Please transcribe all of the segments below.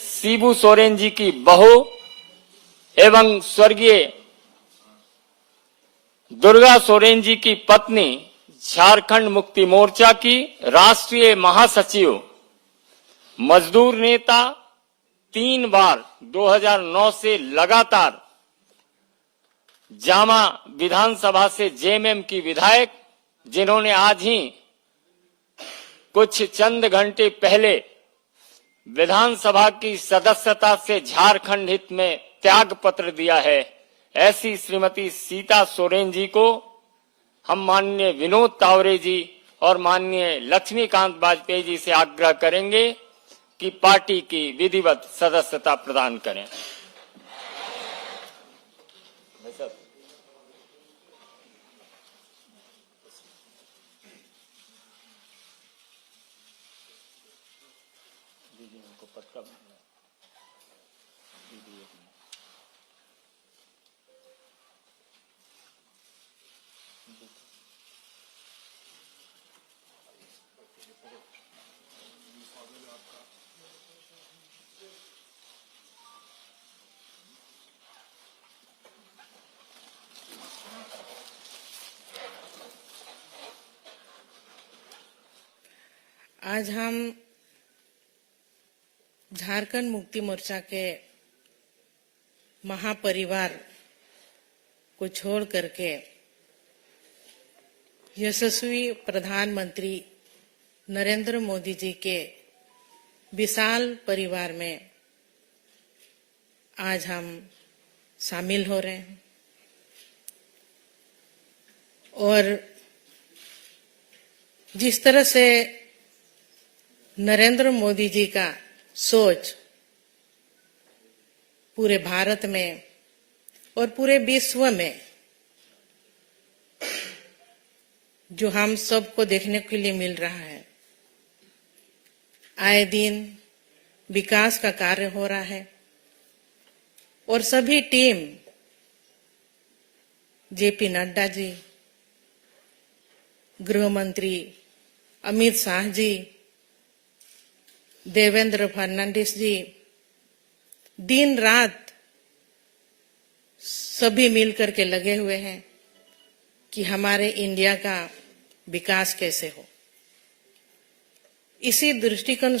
शिबू सोरेन जी की बहू एवं स्वर्गीय दुर्गा सोरेन जी की पत्नी झारखंड मुक्ति मोर्चा की राष्ट्रीय महासचिव, मजदूर नेता, 3 बार 2009 से लगातार जामा विधानसभा से जेएमएम की विधायक, जिन्होंने आज ही कुछ चंद घंटे पहले विधानसभा की सदस्यता से झारखंड हित में त्याग पत्र दिया है, ऐसी श्रीमती सीता सोरेन जी को हम माननीय विनोद तावरे जी और माननीय लक्ष्मीकांत वाजपेयी जी से आग्रह करेंगे कि पार्टी की विधिवत सदस्यता प्रदान करें। आज हम झारखंड मुक्ति मोर्चा के महापरिवार को छोड़ करके यशस्वी प्रधानमंत्री नरेंद्र मोदी जी के विशाल परिवार में आज हम शामिल हो रहे हैं और जिस तरह से नरेंद्र मोदी जी का सोच पूरे भारत में और पूरे विश्व में जो हम सबको देखने के लिए मिल रहा है, आए दिन विकास का कार्य हो रहा है और सभी टीम जेपी नड्डा जी, गृह मंत्री अमित शाह जी, देवेंद्र फडणवीस जी, दिन रात सभी मिलकर के लगे हुए हैं कि हमारे इंडिया का विकास कैसे हो। इसी दृष्टिकोण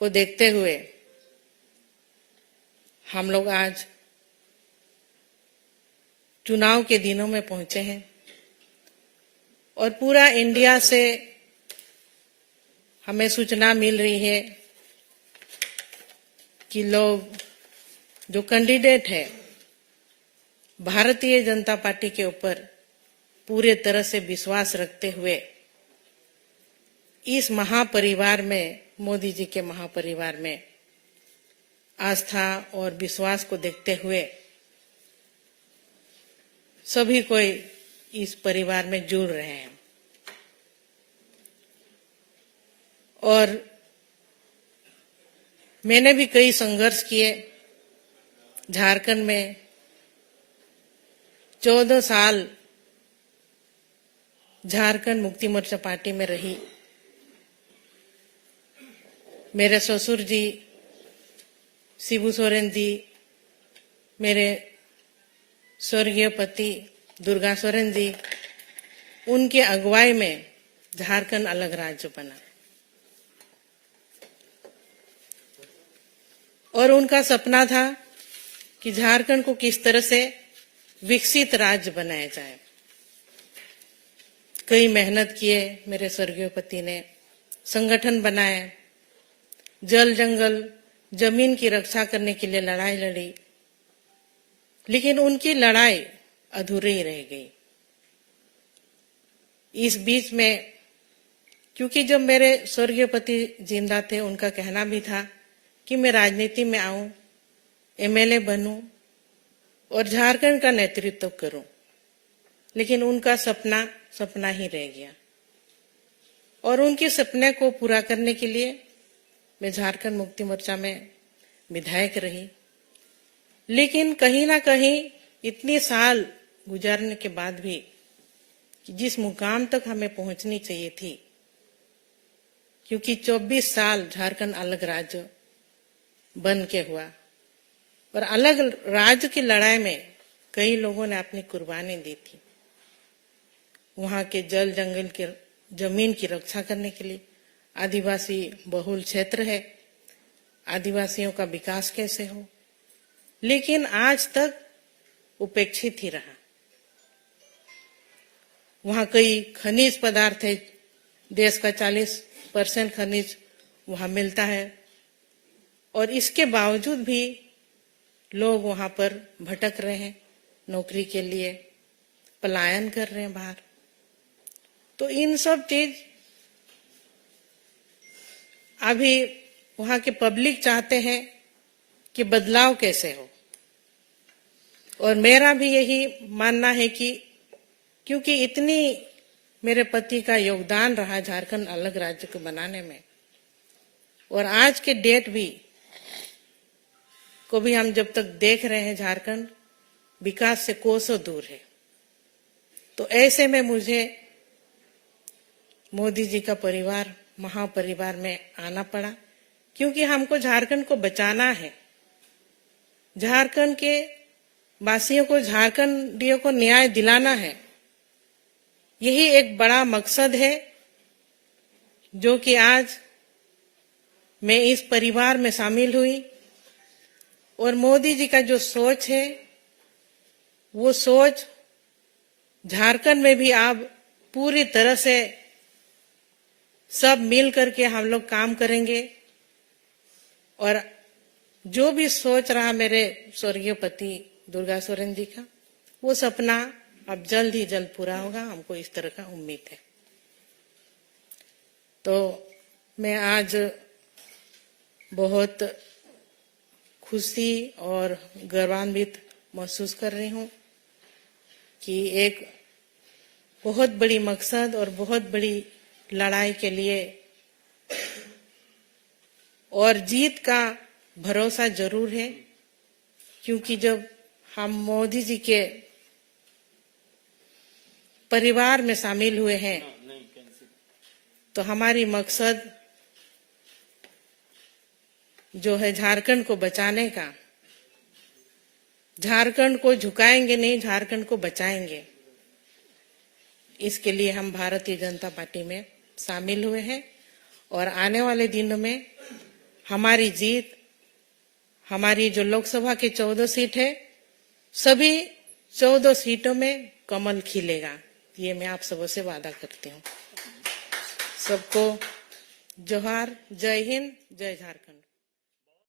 को देखते हुए हम लोग आज चुनाव के दिनों में पहुंचे हैं और पूरा इंडिया से हमें सूचना मिल रही है कि लोग जो कैंडिडेट है भारतीय जनता पार्टी के ऊपर पूरे तरह से विश्वास रखते हुए इस महापरिवार में, मोदी जी के महापरिवार में आस्था और विश्वास को देखते हुए सभी कोई इस परिवार में जुड़ रहे हैं। और मैंने भी कई संघर्ष किए। झारखंड में 14 साल झारखंड मुक्ति मोर्चा पार्टी में रही। मेरे ससुर जी शिबू सोरेन जी, मेरे स्वर्गीय पति दुर्गा सोरेन जी, उनके अगुवाई में झारखंड अलग राज्य बना और उनका सपना था कि झारखंड को किस तरह से विकसित राज्य बनाया जाए। कई मेहनत किए मेरे स्वर्गीय पति ने, संगठन बनाए, जल जंगल जमीन की रक्षा करने के लिए लड़ाई लड़ी, लेकिन उनकी लड़ाई अधूरी रह गई। इस बीच में क्योंकि जब मेरे स्वर्गीय पति जिंदा थे, उनका कहना भी था कि मैं राजनीति में आऊं, एमएलए बनूं और झारखंड का नेतृत्व करूं, लेकिन उनका सपना ही रह गया। और उनके सपने को पूरा करने के लिए मैं झारखंड मुक्ति मोर्चा में विधायक रही। लेकिन कहीं ना कहीं इतने साल गुजारने के बाद भी कि जिस मुकाम तक हमें पहुंचनी चाहिए थी, क्योंकि 24 साल झारखंड अलग राज्य बन के हुआ, और अलग राज्य की लड़ाई में कई लोगों ने अपनी कुर्बानी दी थी। वहां के जल जंगल की जमीन की रक्षा करने के लिए, आदिवासी बहुल क्षेत्र है, आदिवासियों का विकास कैसे हो, लेकिन आज तक उपेक्षित ही रहा। वहां कई खनिज पदार्थ है, देश का 40% खनिज वहां मिलता है, और इसके बावजूद भी लोग वहां पर भटक रहे हैं, नौकरी के लिए पलायन कर रहे हैं बाहर। तो इन सब चीज अभी वहां के पब्लिक चाहते हैं कि बदलाव कैसे हो, और मेरा भी यही मानना है कि क्योंकि इतनी मेरे पति का योगदान रहा झारखंड अलग राज्य को बनाने में, और आज के डेट भी को भी हम जब तक देख रहे हैं झारखंड विकास से कोसों दूर है, तो ऐसे में मुझे मोदी जी का परिवार, महापरिवार में आना पड़ा, क्योंकि हमको झारखंड को बचाना है। झारखंड के वासियों को, झारखंडियों को न्याय दिलाना है। यही एक बड़ा मकसद है जो कि आज मैं इस परिवार में शामिल हुई, और मोदी जी का जो सोच है वो सोच झारखंड में भी अब पूरी तरह से सब मिल करके हम लोग काम करेंगे, और जो भी सोच रहा मेरे स्वर्गीय पति दुर्गा सोरेन जी का, वो सपना अब जल्द ही जल्द पूरा होगा, हमको इस तरह का उम्मीद है। तो मैं आज बहुत खुशी और गर्वान्वित महसूस कर रही हूँ कि एक बहुत बड़ी मकसद और बहुत बड़ी लड़ाई के लिए, और जीत का भरोसा जरूर है, क्योंकि जब हम मोदी जी के परिवार में शामिल हुए हैं तो हमारी मकसद जो है झारखंड को बचाने का, झारखंड को झुकाएंगे नहीं, झारखंड को बचाएंगे। इसके लिए हम भारतीय जनता पार्टी में शामिल हुए हैं, और आने वाले दिनों में हमारी जीत, हमारी जो लोकसभा की 14 सीट है, सभी 14 सीटों में कमल खिलेगा, ये मैं आप सबों से वादा करती हूँ। सबको जोहार, जय हिंद, जय झारखंड।